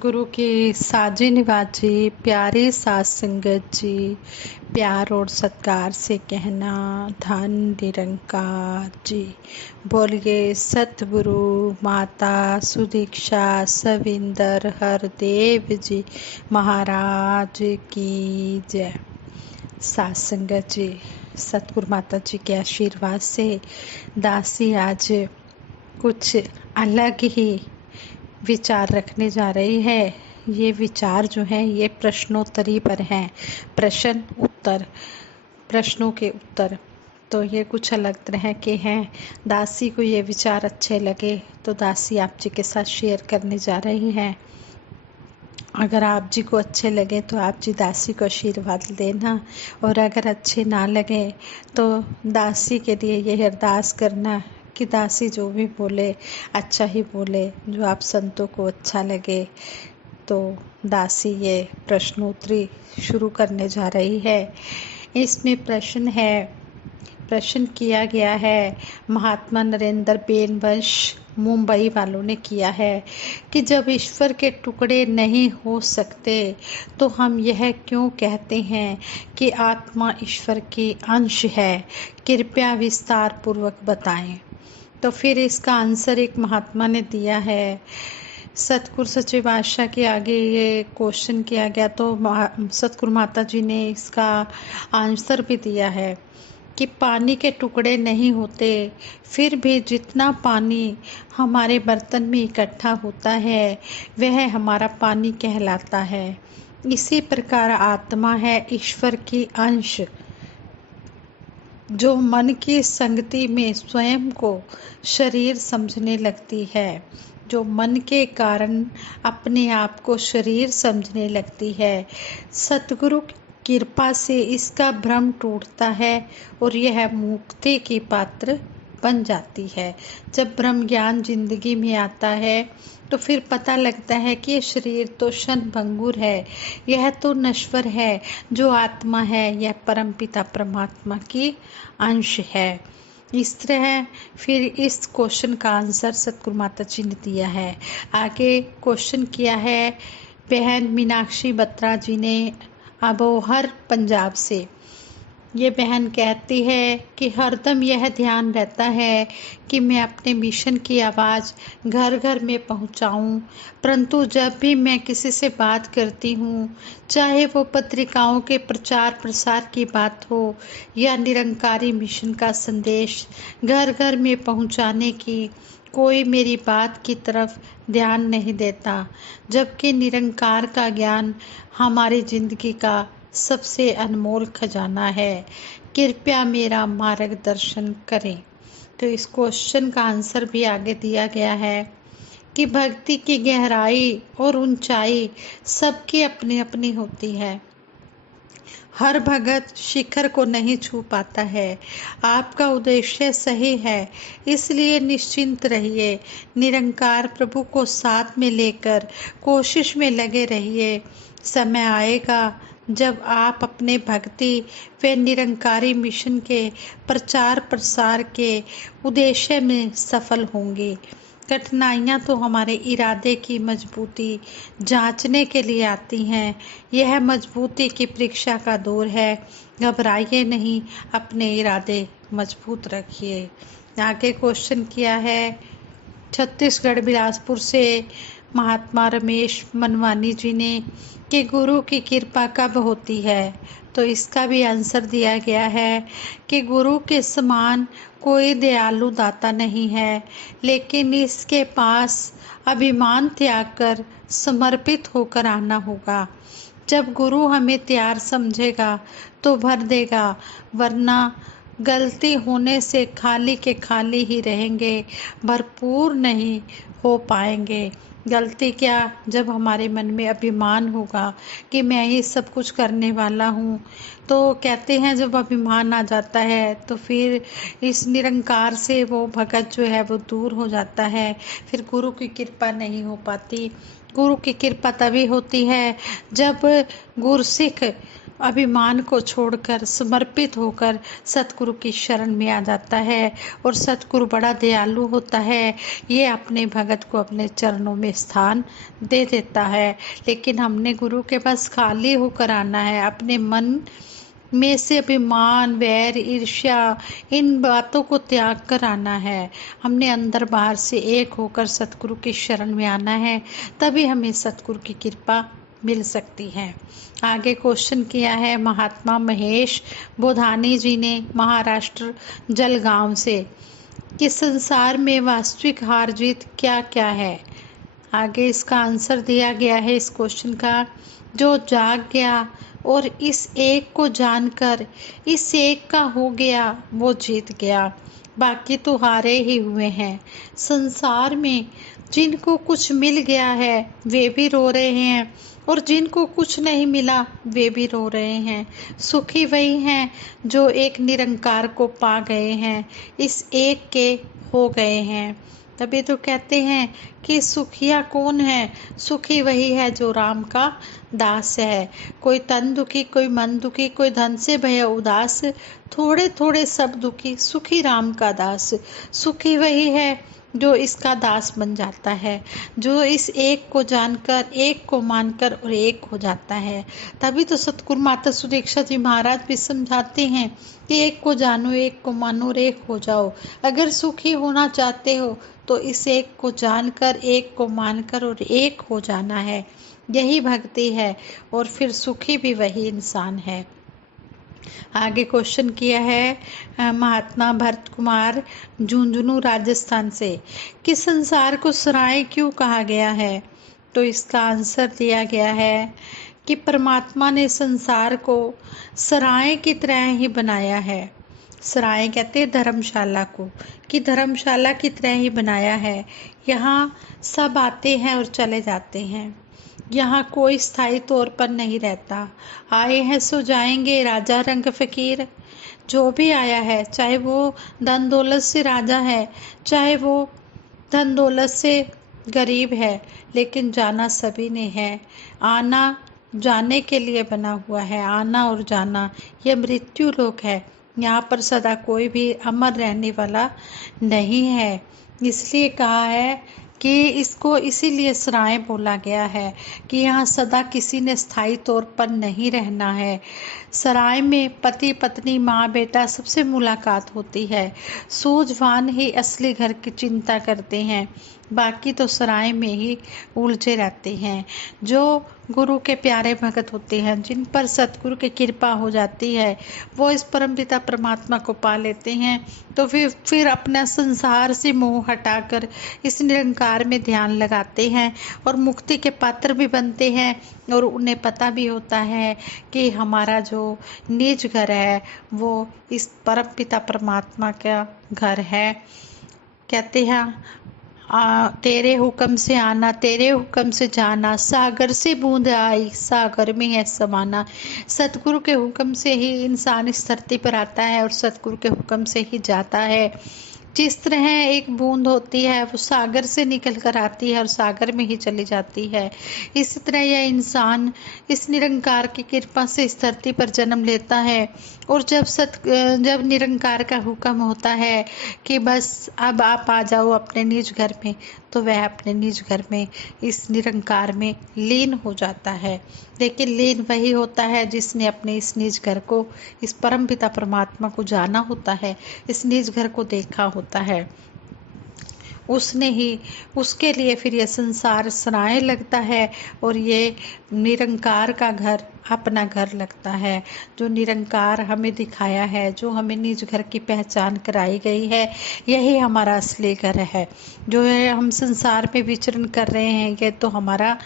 गुरु की साजी निवाजी प्यारी सात संगत जी, प्यार और सत्कार से कहना धन निरंकार जी। बोलिए सतगुरु माता सुदीक्षा सविंदर हरदेव जी महाराज की जय। सात संगत जी, सतगुरु माता जी के आशीर्वाद से दासी आज कुछ अलग ही विचार रखने जा रही है। ये विचार जो है ये प्रश्नोत्तरी पर हैं, प्रश्न उत्तर, प्रश्नों के उत्तर। तो ये कुछ अलग तरह के हैं। दासी को ये विचार अच्छे लगे तो दासी आप जी के साथ शेयर करने जा रही हैं। अगर आप जी को अच्छे लगे तो आप जी दासी को आशीर्वाद देना, और अगर अच्छे ना लगे तो दासी के लिए ये अरदास करना कि दासी जो भी बोले अच्छा ही बोले, जो आप संतों को अच्छा लगे। तो दासी ये प्रश्नोत्तरी शुरू करने जा रही है। इसमें प्रश्न किया गया है, महात्मा नरेंद्र बेनवंश मुंबई वालों ने किया है कि जब ईश्वर के टुकड़े नहीं हो सकते तो हम यह क्यों कहते हैं कि आत्मा ईश्वर की अंश है, कृपया विस्तार पूर्वक बताएं। तो फिर इसका आंसर एक महात्मा ने दिया है। सतगुरु सच्चे बादशाह के आगे ये क्वेश्चन किया गया तो सतगुरु माता जी ने इसका आंसर भी दिया है कि पानी के टुकड़े नहीं होते, फिर भी जितना पानी हमारे बर्तन में इकट्ठा होता है वह हमारा पानी कहलाता है। इसी प्रकार आत्मा है ईश्वर की अंश, जो मन की संगति में स्वयं को शरीर समझने लगती है, जो मन के कारण अपने आप को शरीर समझने लगती है। सतगुरु कृपा से इसका भ्रम टूटता है और यह मुक्ति की पात्र बन जाती है। जब ब्रह्म ज्ञान जिंदगी में आता है तो फिर पता लगता है कि ये शरीर तो क्षण भंगुर है, यह तो नश्वर है, जो आत्मा है यह परमपिता परमात्मा की अंश है। इस तरह फिर इस क्वेश्चन का आंसर सतगुरु माता जी ने दिया है। आगे क्वेश्चन किया है बहन मीनाक्षी बत्रा जी ने अबोहर पंजाब से। ये बहन कहती है कि हरदम यह ध्यान रहता है कि मैं अपने मिशन की आवाज़ घर घर में पहुंचाऊं, परंतु जब भी मैं किसी से बात करती हूं, चाहे वो पत्रिकाओं के प्रचार प्रसार की बात हो या निरंकारी मिशन का संदेश घर घर में पहुंचाने की, कोई मेरी बात की तरफ ध्यान नहीं देता, जबकि निरंकार का ज्ञान हमारी जिंदगी का सबसे अनमोल खजाना है। कृपया मेरा मार्गदर्शन करें। तो इस क्वेश्चन का आंसर भी आगे दिया गया है कि भक्ति की गहराई और ऊंचाई सबकी अपनी अपनी होती है। हर भगत शिखर को नहीं छू पाता है। आपका उद्देश्य सही है, इसलिए निश्चिंत रहिए। निरंकार प्रभु को साथ में लेकर कोशिश में लगे रहिए। समय आएगा जब आप अपने भक्ति व निरंकारी मिशन के प्रचार प्रसार के उद्देश्य में सफल होंगे। कठिनाइयाँ तो हमारे इरादे की मजबूती जांचने के लिए आती हैं। यह मजबूती की परीक्षा का दौर है। घबराइए नहीं, अपने इरादे मजबूत रखिए। आगे क्वेश्चन किया है छत्तीसगढ़ बिलासपुर से महात्मा रमेश मनवानी जी ने कि गुरु की कृपा कब होती है। तो इसका भी आंसर दिया गया है कि गुरु के समान कोई दयालु दाता नहीं है, लेकिन इसके पास अभिमान त्याग कर समर्पित होकर आना होगा। जब गुरु हमें तैयार समझेगा तो भर देगा, वरना गलती होने से खाली के खाली ही रहेंगे, भरपूर नहीं हो पाएंगे। गलती क्या, जब हमारे मन में अभिमान होगा कि मैं ही सब कुछ करने वाला हूँ। तो कहते हैं जब अभिमान आ जाता है तो फिर इस निरंकार से वो भगत जो है वो दूर हो जाता है, फिर गुरु की कृपा नहीं हो पाती। गुरु की कृपा तभी होती है जब गुरसिख अभिमान को छोड़कर समर्पित होकर सतगुरु की शरण में आ जाता है। और सतगुरु बड़ा दयालु होता है, ये अपने भगत को अपने चरणों में स्थान दे देता है। लेकिन हमने गुरु के पास खाली होकर आना है, अपने मन में से अभिमान, वैर, ईर्ष्या, इन बातों को त्याग कर आना है। हमने अंदर बाहर से एक होकर सतगुरु की शरण में आना है, तभी हमें सतगुरु की कृपा मिल सकती है। आगे क्वेश्चन किया है महात्मा महेश बोधानी जी ने महाराष्ट्र जलगांव से कि संसार में वास्तविक हार जीत क्या क्या है। आगे इसका आंसर दिया गया है इस क्वेश्चन का, जो जाग गया और इस एक को जानकर इस एक का हो गया वो जीत गया, बाकी तो हारे ही हुए हैं। संसार में जिनको कुछ मिल गया है वे भी रो रहे हैं, और जिनको कुछ नहीं मिला वे भी रो रहे हैं। सुखी वही हैं जो एक निरंकार को पा गए हैं, इस एक के हो गए हैं। तभी तो कहते हैं कि सुखिया कौन है, सुखी वही है जो राम का दास है। कोई तन दुखी, कोई मन दुखी, कोई धन से भय उदास, थोड़े थोड़े सब दुखी, सुखी राम का दास। सुखी वही है जो इसका दास बन जाता है, जो इस एक को जानकर, एक को मानकर और एक हो जाता है। तभी तो सतगुरु माता सुदीक्षा जी महाराज भी समझाते हैं कि एक को जानो, एक को मानो और एक हो जाओ। अगर सुखी होना चाहते हो तो इस एक को जानकर, एक को मानकर और एक हो जाना है। यही भक्ति है, और फिर सुखी भी वही इंसान है। आगे क्वेश्चन किया है महात्मा भरत कुमार झुंझुनू राजस्थान से कि संसार को सराय क्यों कहा गया है। तो इसका आंसर दिया गया है कि परमात्मा ने संसार को सराय की तरह ही बनाया है। सराय कहते हैं धर्मशाला को, कि धर्मशाला की तरह ही बनाया है। यहाँ सब आते हैं और चले जाते हैं, यहाँ कोई स्थायी तौर पर नहीं रहता। आए हैं सो जाएंगे, राजा रंग फकीर। जो भी आया है, चाहे वो धन दौलत से राजा है, चाहे वो धन दौलत से गरीब है, लेकिन जाना सभी ने है। आना जाने के लिए बना हुआ है, आना और जाना यह मृत्यु लोक है। यहाँ पर सदा कोई भी अमर रहने वाला नहीं है। इसलिए कहा है कि इसको इसीलिए सराय बोला गया है कि यहाँ सदा किसी ने स्थायी तौर पर नहीं रहना है। सराय में पति पत्नी, माँ बेटा सबसे मुलाकात होती है। सूझवान ही असली घर की चिंता करते हैं, बाकी तो सराय में ही उलझे रहते हैं। जो गुरु के प्यारे भगत होते हैं, जिन पर सतगुरु की कृपा हो जाती है, वो इस परमपिता परमात्मा को पा लेते हैं। तो फिर अपना संसार से मोह हटाकर इस निरंकार में ध्यान लगाते हैं और मुक्ति के पात्र भी बनते हैं। और उन्हें पता भी होता है कि हमारा जो निज घर है वो इस परमपिता परमात्मा का घर है। कहते हैं तेरे हुक्म से आना, तेरे हुक्म से जाना, सागर से बूंद आई, सागर में है समाना। सतगुरु के हुक्म से ही इंसान इस धरती पर आता है और सतगुरु के हुक्म से ही जाता है। जिस तरह एक बूंद होती है वो सागर से निकल कर आती है और सागर में ही चली जाती है, इसी तरह यह इंसान इस निरंकार की कृपा से इस धरती पर जन्म लेता है। और जब निरंकार का हुक्म होता है कि बस अब आप आ जाओ अपने निज घर में, तो वह अपने निज घर में इस निरंकार में लीन हो जाता है। लेकिन लीन वही होता है जिसने अपने इस निज घर को, इस परमपिता परमात्मा को जाना होता है, इस निज घर को देखा होता है। उसने ही, उसके लिए फिर यह संसार सराय लगता है और ये निरंकार का घर अपना घर लगता है। जो निरंकार हमें दिखाया है, जो हमें निज घर की पहचान कराई गई है, यही हमारा असली घर है। जो है हम संसार में विचरण कर रहे हैं, ये तो हमारा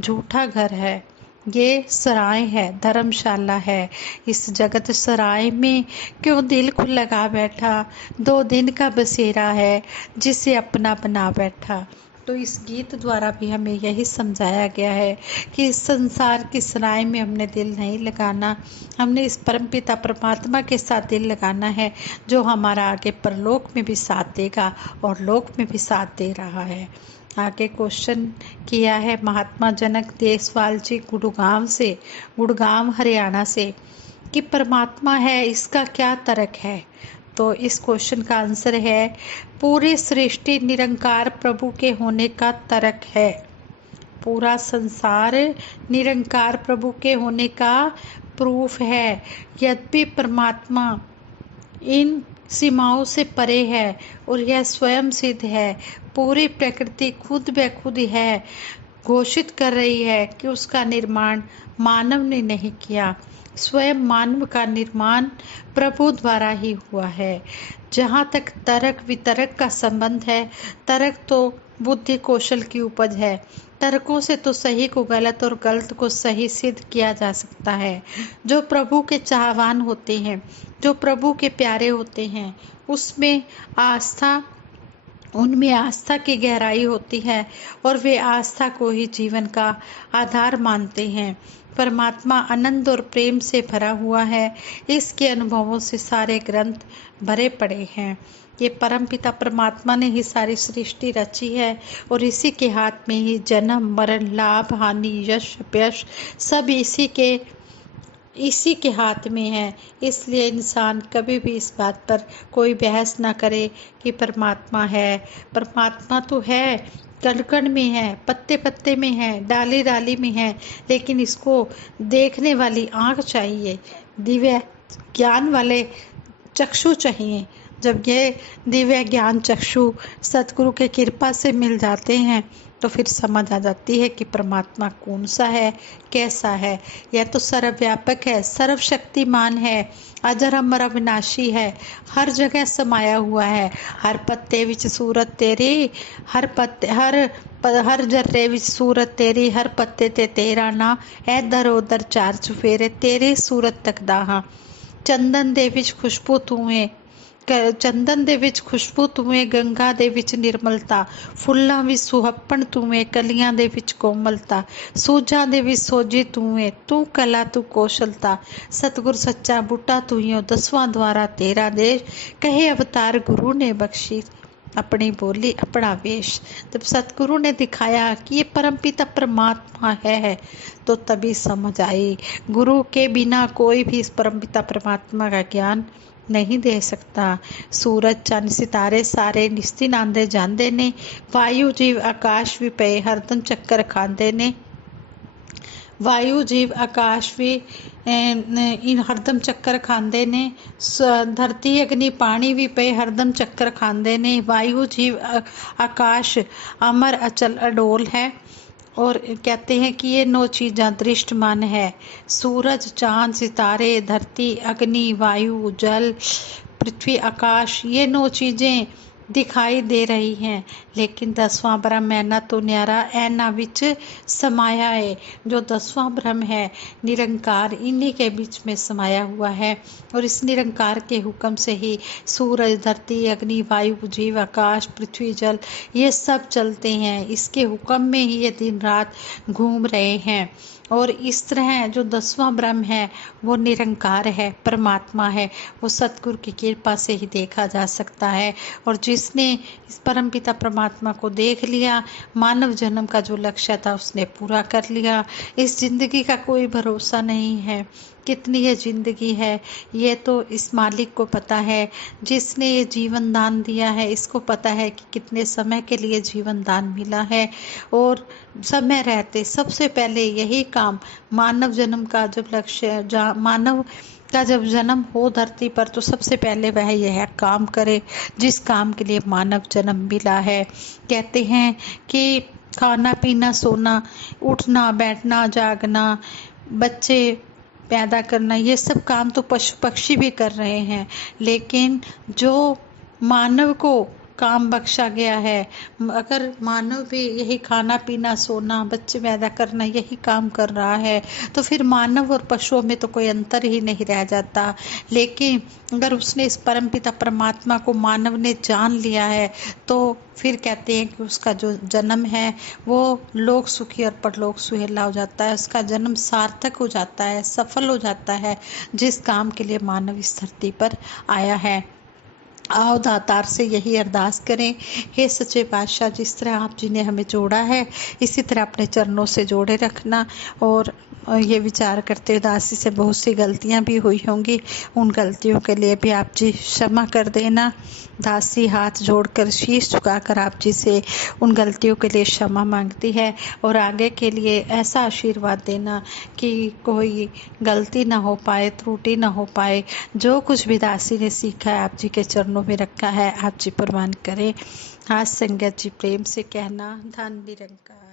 झूठा घर है, ये सराय है, धर्मशाला है। इस जगत सराय में क्यों दिल को लगा बैठा, 2 दिन का बसेरा है जिसे अपना बना बैठा। तो इस गीत द्वारा भी हमें यही समझाया गया है कि इस संसार की सराय में हमने दिल नहीं लगाना, हमने इस परमपिता परमात्मा के साथ दिल लगाना है, जो हमारा आगे परलोक में भी साथ देगा और लोक में भी साथ दे रहा है। आगे क्वेश्चन किया है महात्मा जनक देसवाल जी गुड़गांव हरियाणा से कि परमात्मा है, इसका क्या तर्क है। तो इस क्वेश्चन का आंसर है पूरी सृष्टि निरंकार प्रभु के होने का तर्क है। पूरा संसार निरंकार प्रभु के होने का प्रूफ है। यद्यपि परमात्मा इन सीमाओं से परे है और यह स्वयं सिद्ध है। पूरी प्रकृति खुद ब खुद है घोषित कर रही है कि उसका निर्माण मानव ने नहीं किया, स्वयं मानव का निर्माण प्रभु द्वारा ही हुआ है। जहाँ तक तर्क वितर्क का संबंध है, तर्क तो बुद्धि कौशल की उपज है। तर्कों से तो सही को गलत और गलत को सही सिद्ध किया जा सकता है। जो प्रभु के चाहवान होते हैं, जो प्रभु के प्यारे होते हैं, उनमें आस्था की गहराई होती है और वे आस्था को ही जीवन का आधार मानते हैं। परमात्मा आनंद और प्रेम से भरा हुआ है। इसके अनुभवों से सारे ग्रंथ भरे पड़े हैं। ये परमपिता परमात्मा ने ही सारी सृष्टि रची है और इसी के हाथ में ही जन्म मरण लाभ हानि यश अपयश सब इसी के हाथ में है। इसलिए इंसान कभी भी इस बात पर कोई बहस ना करे कि परमात्मा है। परमात्मा तो है, कण कण में है, पत्ते पत्ते में है, डाली डाली में है, लेकिन इसको देखने वाली आँख चाहिए, दिव्य ज्ञान वाले चक्षु चाहिए। जब ये दिव्य ज्ञान चक्षु सतगुरु के कृपा से मिल जाते हैं तो फिर समझ आ जाती है कि परमात्मा कौन सा है, कैसा है। यह तो सर्वव्यापक है, सर्वशक्तिमान है, अजर अमर अविनाशी है, हर जगह समाया हुआ है। हर पत्ते विच सूरत तेरी, हर जर्रे विच सूरत तेरी, हर पत्ते ते तेरा ना, इधर उधर चार चुफेरे तेरी सूरत तकदा हां। चंदन दे विच खुशबू तू है, चंदन दे विच खुशबू तुवें, गंगा दे विच निर्मलता, फुल्लां विच सुहप्पण तुवें, कलियां दे विच कोमलता, सूझां दे विच सोझी तुवें, तू कला तू कौशलता। सतगुर सच्चा बूटा तू ही, दसवां द्वारा तेरा देश, कहे अवतार गुरु ने बख्शी अपनी बोली अपना वेश। जब सतगुरु ने दिखाया कि ये परमपिता परमात्मा है तो तभी समझ आई। गुरु के बिना कोई भी इस परमपिता परमात्मा का ज्ञान नहीं दे सकता। सूरज चंद सितारे सारे निस्तिन आंदे जांदे ने, वायु जीव आकाश भी पे हरदम चक्कर खांदे ने, वायु जीव आकाश भी इन हरदम चक्कर खांदे ने, धरती अग्नि पानी भी पे हरदम चक्कर खांदे ने। वायु जीव आकाश अमर अचल अडोल है और कहते हैं कि ये 9 चीज़ां दृष्टमान है। सूरज चांद सितारे धरती अग्नि वायु जल पृथ्वी आकाश, ये 9 चीज़ें दिखाई दे रही हैं, लेकिन 10वां ब्रह्म ऐना तो न्यारा ऐना विच समाया है। जो 10वां ब्रह्म है निरंकार, इन्हीं के बीच में समाया हुआ है और इस निरंकार के हुक्म से ही सूरज धरती अग्नि वायु जीव आकाश पृथ्वी जल ये सब चलते हैं। इसके हुक्म में ही ये दिन रात घूम रहे हैं और इस तरह जो 10वां ब्रह्म है वो निरंकार है, परमात्मा है, वो सतगुरु की कृपा से ही देखा जा सकता है। और जिसने इस परमपिता परमात्मा को देख लिया, मानव जन्म का जो लक्ष्य था उसने पूरा कर लिया। इस जिंदगी का कोई भरोसा नहीं है, कितनी ये जिंदगी है ये तो इस मालिक को पता है। जिसने ये जीवन दान दिया है इसको पता है कि कितने समय के लिए जीवन दान मिला है। और समय रहते सबसे पहले यही काम मानव जन्म का जब लक्ष्य मानव का जब जन्म हो धरती पर तो सबसे पहले वह यह काम करे जिस काम के लिए मानव जन्म मिला है। कहते हैं कि खाना पीना सोना उठना बैठना जागना बच्चे पैदा करना ये सब काम तो पशु पक्षी भी कर रहे हैं, लेकिन जो मानव को काम बख्शा गया है, अगर मानव भी यही खाना पीना सोना बच्चे पैदा करना यही काम कर रहा है तो फिर मानव और पशुओं में तो कोई अंतर ही नहीं रह जाता। लेकिन अगर उसने इस परमपिता परमात्मा को मानव ने जान लिया है तो फिर कहते हैं कि उसका जो जन्म है वो लोक सुखी और परलोक सुहेला हो जाता है। उसका जन्म सार्थक हो जाता है, सफल हो जाता है जिस काम के लिए मानव इस धरती पर आया है। आओ दातार से यही अरदास करें, हे सच्चे पातशाह, जिस तरह आप जी ने हमें जोड़ा है इसी तरह अपने चरणों से जोड़े रखना। और ये विचार करते हुए दासी से बहुत सी गलतियां भी हुई होंगी, उन गलतियों के लिए भी आप जी क्षमा कर देना। दासी हाथ जोड़कर शीश झुकाकर आप जी से उन गलतियों के लिए क्षमा मांगती है और आगे के लिए ऐसा आशीर्वाद देना कि कोई गलती ना हो पाए, त्रुटि ना हो पाए। जो कुछ भी दासी ने सीखा है आप जी के चरणों में रखा है, आप जी प्रवान करें। आज संगत जी प्रेम से कहना, धन निरंकार।